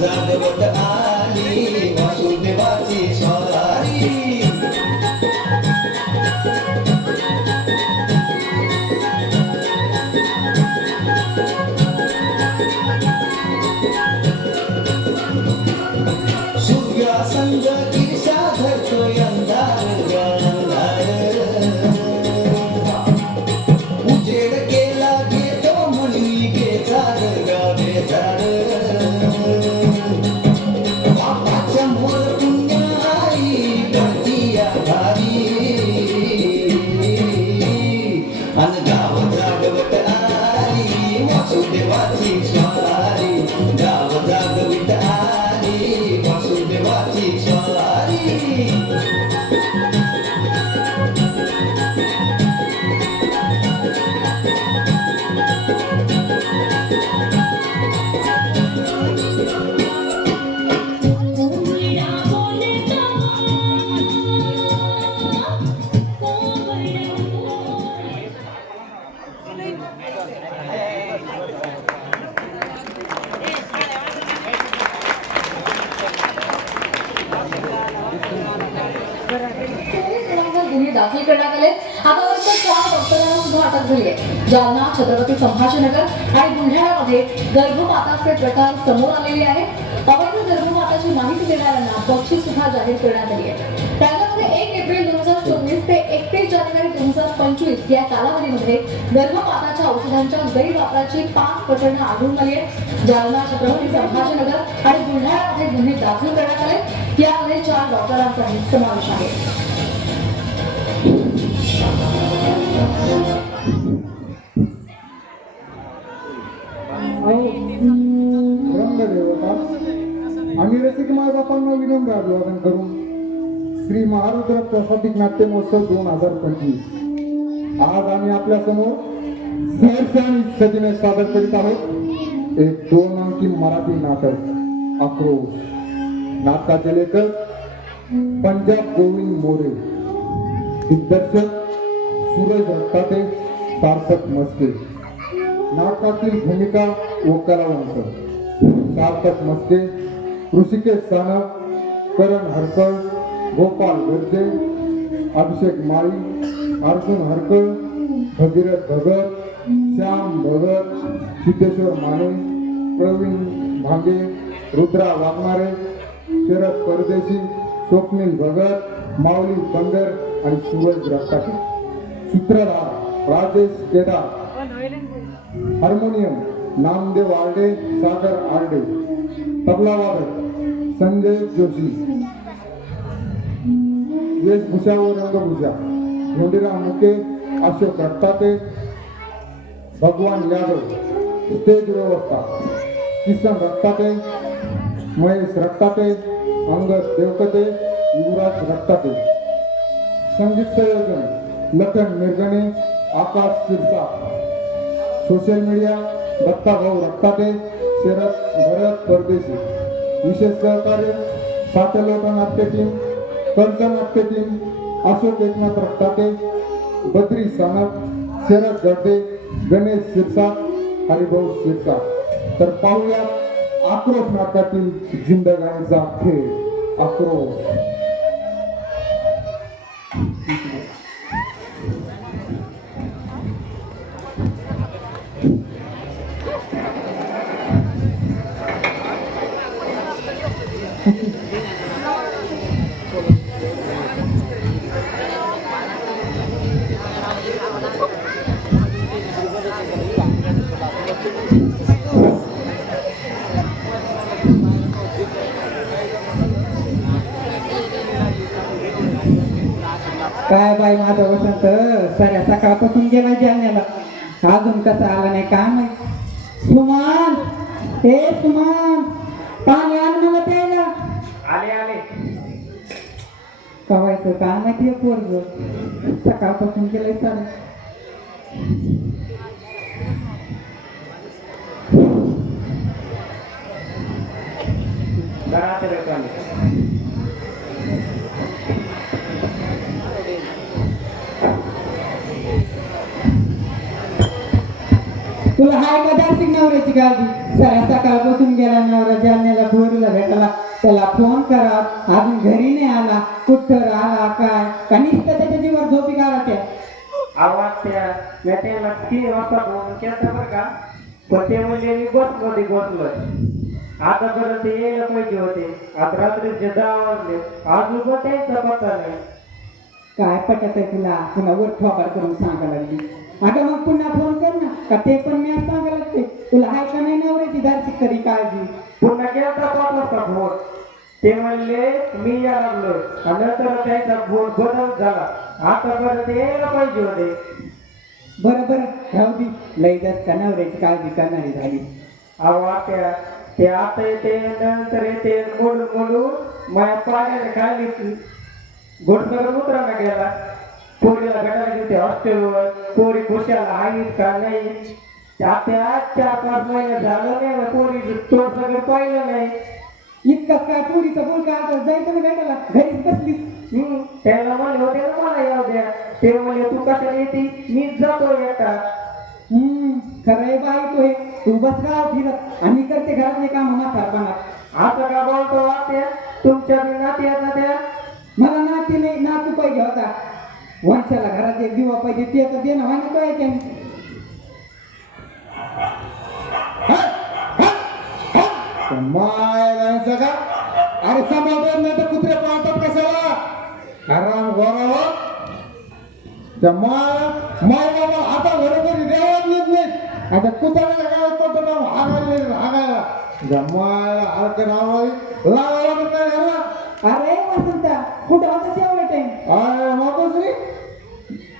जागवत आली वासुदेवाची स्वारी सूर्यासंग ईर्ष्या धरतोय अंधार अंधार उजेड केला घेतो म्हणून बेजार बेजार बापाच्या मोर पुण्याई धरतीया भारी अन गाव जागवत आली वासुदेवाची स्वारी गाव जागवित आली वासुदेवाची स्वारी गुन्हे दाखल करण्यात आले. आतापर्यंत 4 डॉक्टरांना सुद्धा अटक झाली आहे. जालना, छत्रपती संभाजीनगर आणि बुलढाण्यामध्ये गर्भपाताचे प्रकार समोर आलेले आहेत. अवैध गर्भपाताची माहिती देणाऱ्यांना बक्षीस सुद्धा जाहीर करण्यात आली आहे. त्याच्यामध्ये 1 एप्रिल 2024 ते 31 जानेवारी 2025 या कालावधीमध्ये गर्भपाताच्या औषधांच्या गैरवापराची 5 प्रकरणं आढळून आली आहेत. जालना, छत्रपती संभाजीनगर आणि बुलढाण्यामध्ये गुन्हे दाखल करण्यात आले. यामध्ये 4 डॉक्टरांचाही समावेश आहे. ब्रह्मदेवता आम्ही रसिक माय बापांना विनम्र अभिवादन करून श्री महारुद्र प्रसादिक नाट्य महोत्सव 2025 आज आम्ही आपल्या समोर सहर्ष आणि सदिने सादर करीत आहोत एक 2 अंकी मराठी नाटक आक्रोश. नाटकाचे लेखक पंजाब गोविंद मोरे, दिग्दर्शक सूरज रक्ताते, सार्थक मस्के. नाटकातील भूमिका व कलावंत सार्थक मस्के, ऋषिकेश सानप, करण हरकळ, गोपाल गर्जे, अभिषेक माळी, अर्जुन हरकळ, भगीरथ भगत, श्याम भगत, सिद्धेश्वर माने, प्रवीण भांगे, रुद्रा वाघमारे, शरद परदेशी, स्वप्नील भगत, माऊली बंगर आणि सूरज रक्ताटे. सूत्रधार राजेश केदार, हार्मोनियम नामदेव आर्डे, सागर आर्डे, तबलावादक संजय जोशी, वेशभूषा व रंगभूषा धोंडीराम मुके, अशोक रक्ताते, भगवान यादव. स्टेज व्यवस्था किसन रक्ताते, महेश रक्ताते, अंगद देवकते, युवराज रक्ताते. संगीत संयोजन लखन मिरगणे, आकाश सिरसा. सोशल मीडिया दत्ताभाऊ रक्ताते, शरद भरत परदेशी. विशेष सहकार्य सातलोटा नाट्य टीम, कर्ज नाट्य टीम, अशोक एकनाथ रक्ताते, बद्री सानप, शरद गर्दे, गणेश सिरसा, हरिभाऊ सिरसा. तर पाहूया आक्रोश नाटकातील जिंदगानीचा खेळ आक्रोश. काय बाई माझा वसंत साऱ्या सकाळपासून गेला जालन्याला, अजून कसा आला नाही काय माहिती. सुमान, हे सुमान, पाणी आण मला प्यायला. आले आले. कवायचं काय माहिती पोरग सकाळपासून गेलंय सारं. तुला हाय का दार्शिक नवऱ्याची गाडी? साऱ्या सकाळपासून गेला नवरा जालन्याला. बोर त्याला त्याला फोन करा, अजून घरी नाही आला, कुठं आला काय का नुसतं त्याच्या जीवावर झोपी काढायच्या. आवाज त्या त्याला 3 वाजता फोन केला बरं का, पण ते म्हणजे मी बसमध्ये बसलोय. आता बरं ते यायला पाहिजे होते, आता रात्रीचे 10 वाजले, अजून पण त्यांचा पत्ता नाही. काय पटत आहे तुला, पुन्हा वर थोपाड करून सांगायला लागली. अगं मग पुन्हा फोन कर ना, का ते पण मी आज सांगायला लागते. तुला हाय का नाही नवऱ्याची धारची तरी काळजी. पुन्हा केला 5 वाजता फोन, ते म्हणले मी या लागलोय, आणि नंतर त्यांचा फोन बदल झाला. आता बरं ते यायला पाहिजे होते. बरं बरं राहू दे, लई जास्त नवऱ्याची काळजी करणारी झाली. आवाज त्या ते आता येते नंतर येते मोडून माझ्या पाण्याने खाली घोडसर उतरायला गेला. पोरीला भेटायला गेले हॉस्टेलवर, पोरी खुशाला आहेत का नाही, त्या 4-5 महिने झालं नाही, पोरी तो सगळं पाहिलं नाही. इतकं काय पुरीचा बोल काय आता जायचं ना भेटायला, घरीच बसलीस. त्याला म्हणले होते ना मला येऊ द्या, ते म्हणले तू कशाला येते, मीच जातो एकटा. खरं आहे बाई, तू बस गाव फिरत आणि करते घरातले काम म्हातारपणात. असं का बोलतो वाट्या, तुमच्या बी नात्याचा त्या. मला नाती नाही, नातू पाहिजे होता. वंशाला घरात एक दिवा पाहिजे, ते तर देणं व्हायला पाहिजे. माय राहायचं का? अरे सांभाळतात नाही तर कुत्रे पाळतात कशाला? आराम गोरावा त्या माय बाबा आता बरोबर देवात येत नाही. आता कुत्र्याला काय पडतो हागायला जमायला हरक लावायला काय झाला. अरे वसंता, कुठं होता तेवढा टाइम? अरे मातोश्री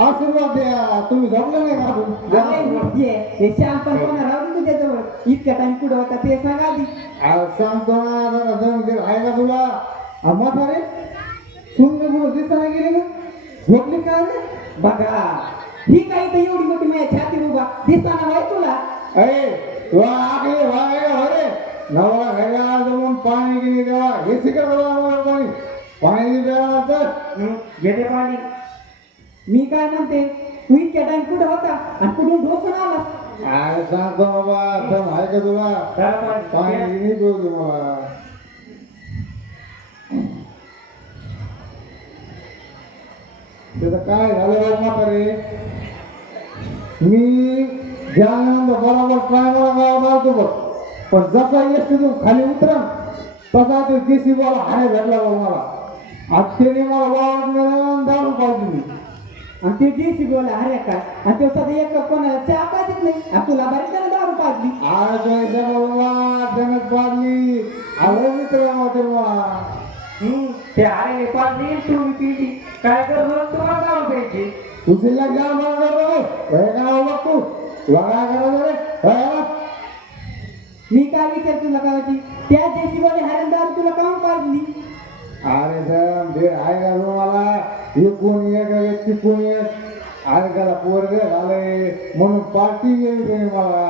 आशीर्वाद द्या, तुम्ही जमलं नाही का अरे अजून? हे श्याम पण कोणा राहू तुझ्याजवळ, इतक्या टाइम कुठं होता ते सांग आधी. सांगतो ना जरा दम आहे का तुला? म्हातारे सुंदर गुरु दिसायला गेले ना, झोपली काय रे? बघा ही काही तर एवढी मोठी माझ्या छाती उभा दिसताना माहित तुला. अरे वा आगले वागायला अरे नवरा घरला जमून पाणी गिनी द्यावा, हे शिकत बघा पाणी द्यावा तर घेते पाणी. मी काय म्हणते, तू इतक्या टाइम कुठं होता आणि कुठून ढोसून आला? अरे सांगतो बाबा दम आहे का तुला? जरा पाणी गिनी देऊ तुम्हाला. त्याचं काय झालं बाबा म्हातारे, मी ज्यानंद बरोबर टायमाला गावात बघ, पण जसा एसटीतून खाली उतरा तसा ते जेसीबीवाला हाय भेटला बाबा मला. आज त्याने मला वावरात नेलं, दारू पाहिजे मी. आणि ते जेसी बोला अरे काय, आणि ते सध्या एक कोणाला चहा पाहिजेच नाही, आणि तुला बरी त्याला दारू पाजली. आज बाबा त्यानं पाडली, आलं मित्र तेव्हा. ते हारेने पाणी तुम्ही पिली काय करतो, तुम्हाला जाऊन द्यायची. तुझीला घ्या मला बघ तू तुला काय करायचं रे? मी काय विचार तुला करायची, त्या जेसी बोले हरण दारू तुला काऊन पाजली? अरे सर हे आहे का तुम्हाला, हे कोणी एक व्यक्ती कोणी एक, अरे त्याला पोरग झालंय म्हणून पार्टी गेली त्याने मला.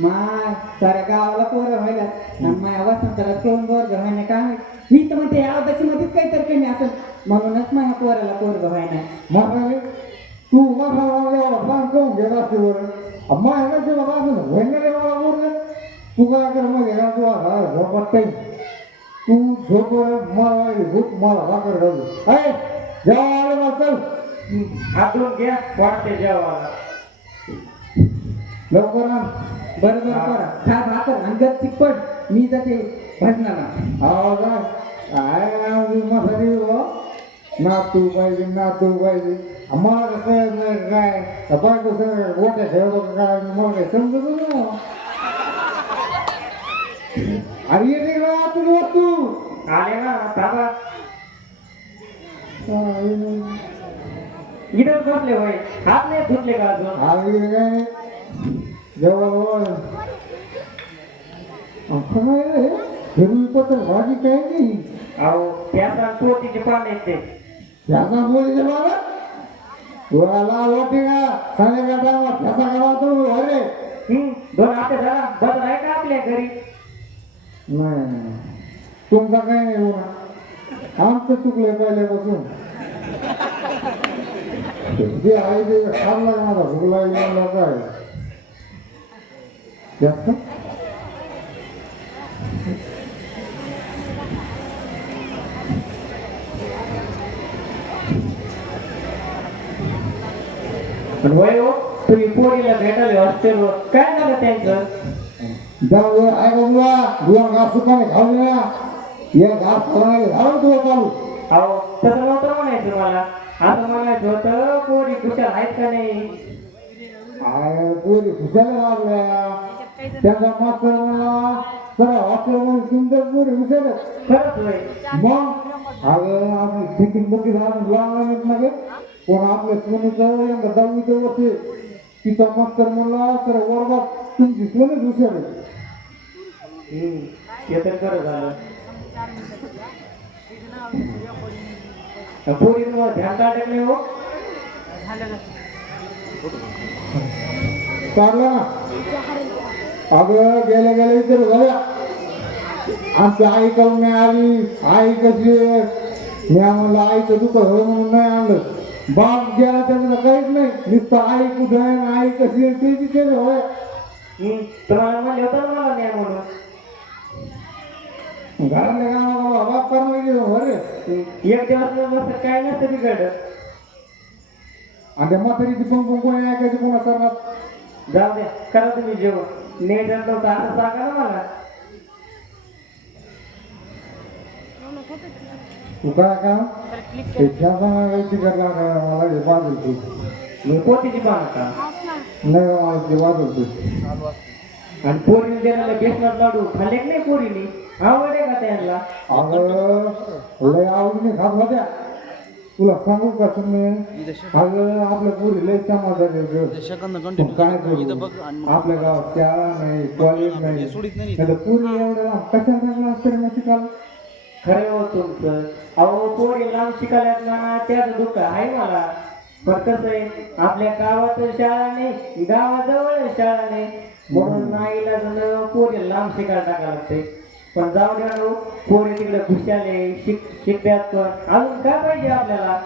माय साऱ्या गावाला पोरं व्हायला आणि माझ्या वसंताला कोण वर्ग व्हायला काय माहित. मी तर म्हणते या मध्येच काहीतरी कमी असेल, म्हणूनच माझ्या पोराला पोरग व्हायला. म्हातारे तू माझा सांग घेत असते बरं माझ्या बाबा असं व्हायला मला बोललं. तू काय कर मग घ्या तू झोपत नाही, तू झोप मला झोप मला भाकर घालू. अरे जेव्हा आले मग चल हातून घ्या वाटते जेवायला. लवकर आण. बरोबर करा खा भाकर आणि गच्ची पड, मी जाते भजनाला. आवाज काय म्हातारी नातू पाहिजे आम्हाला कसं काय बायको सर गोट्या खेळतो काय मला काय समजत ना. अरे येते का तुझी वस्तू आले ना बाबा, इथं बसले होय, हात नाही धुतले का अजून? आली काय जेव्हा काय हिरवी पत्र भाजी काय नाही अहो त्याचा पोटीचे पाणी येते. त्याचा बोलीचे बाबा तुला लाल वाटे का संध्याकाळचा ठसा करा तू अरे 2 हाते झाला बदल आहे का आपल्या घरी? नाही तुमचा काही नाही होणार, आमचं चुकलंय पहिल्यापासून. जे आहे ते खाल्ला माझा भुगला गेला काय जास्त पण वय हो तुम्ही पोरीला भेटायला हॉस्टेलवर काय झालं त्यांचं जाऊ ऐका मुला दोन घास सुकाने खाऊ दे ना एक घास खाऊ घालून तुला चालू अहो तसं नव्हतं म्हणायचं मला असं म्हणायचं होतं पोरी कुशाल आहेत का नाही पोरी हुशार लागल्या त्यांचा मास्तर म्हणला सर हॉस्टेलमध्ये तुमच्या पोरी हुशार खरंच होय मग अगं आपण थिंकिंग बघी झालं लागला येत ना गे पण आपल्या सोनीचं यंदा 10वीचं वर्ष तिचा मास्तर म्हणला सर वर्गात तुमची सोनच हुशार आहे हे तर खरं झालं पोरी ध्यान काढत नाही हो काढला ना अगं गेल्या गेल्या विचार झाल्या आमची आई करून नाही आली आई कशी आहे मी म्हणलं आईचं दुःख होय म्हणून नाही आणलं बाप गेला त्याचं काहीच नाही नुसतं आई कुठं आहे आई कशी आहे त्याची ते होय तुम्हाला म्हणले होतं ना मला नाही म्हणून घरातल्या कामाला बाप करणं गेलं बरे एक दिवस नसतं काय नसतं बिघडत आणि त्या म्हातारीची पण कोणी ऐकायची कोणा करणार जाऊ द्या करा तुम्ही जेवण नेट नव्हतं असं सांगा ना मला तू काय का करणार मला हे वाजवतो मग पोतीची पाहणं का नाही मला ते वाजवतो आणि पोरीने देणारा बेसनात लाडू खाल्ले की नाही पोरीने आवड आहे का त्यांना अगं लय आवडीने खात होत्या तुला सांगू का तुम्ही अगं आपल्या पुरी लय समाज काय करू आपल्या गावात शाळा नाही कॉलेज नाही पुरी एवढ्या कशा चांगला असतं रे शिकायला खरं हो तुमचं अहो पोरी लांब शिकायला ना त्याच दुःख आहे मला पण कसं आहे आपल्या गावात शाळा नाही गावाजवळ शाळा नाही म्हणून नाईला जण पोरी लांब शिकायला टाकायला लागते पण जाऊ द्या नो पोरी तिकडे खुशाले शिकत्यात पण अजून काय पाहिजे आपल्याला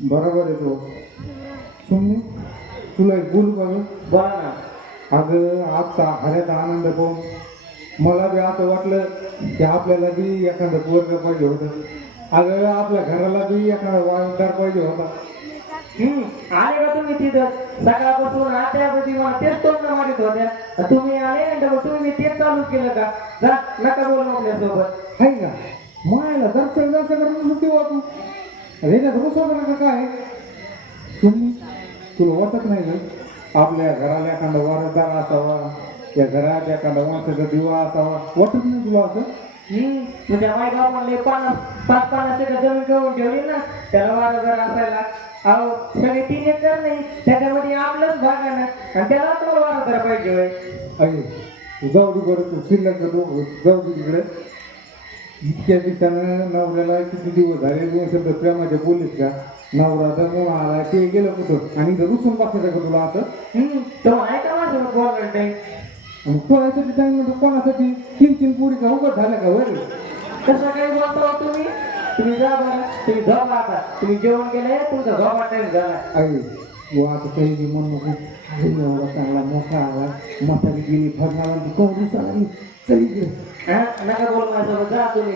बरोबर आहे तो सुमनी तुला एक बोलू का मी? बोला ना अगं आजचा हऱ्याचा आनंद पाहून मला बी असं वाटलं की आपल्याला बी एखादं पोरग पाहिजे होतं अगं आपल्या घराला बी एखादा वारंदार पाहिजे होता आले का तुम्ही तिथं सकाळपासून आत्यापासून मला तेच तोंड मारित होत्या तुम्ही आले आणि तुम्ही तेच चालू केलं का जा नका बोलू आपल्यासोबत आहे का मायला दर्शन करून सुट्टी वाटू ह्याच्यात रुसवणार का काय तुम्ही तुला वाटत नाही का आपल्या घराला एखादा वारंदार असावा या घरात एखादा माणसाचा दिवा असावा वाटत नाही तुला असं म्हणजे माय बापांनी 5-50 एकर जमीन घेऊन ठेवली ना त्याला वारंदार असायला अहो सगळे 3 एकर नाही त्याच्यामध्ये आपलंच भाग आहे ना आणि त्याला तो वारंदार पाहिजे होय अरे जाऊ दे बरं तू शिल्लक जाऊ दे तिकडे इतक्या दिवसानं नवऱ्याला किती दिवस झाले 2 शब्द प्रेमाचे बोललेत का नवरा जमून आला ते गेलं कुठं आणि इथं रुसून बसायचं का तुला असं तो आहे का माझं बोलत नाही आणि कोणासाठी सांगितलं कोणासाठी 3 पोरी का उघड झाल्या का बरं कसं काही बोलतो तुम्ही जा बरं तुम्ही झोपा आता तुम्ही जेवण केलंय तुमचा झोपा टाईम झाला अरे तू आता काही बी म्हणू नको एवढा चांगला मोठा आला म्हातारी गेली भरणारा कोण आला चल इकडे नका बोल माझ्यासोबत जा तुम्ही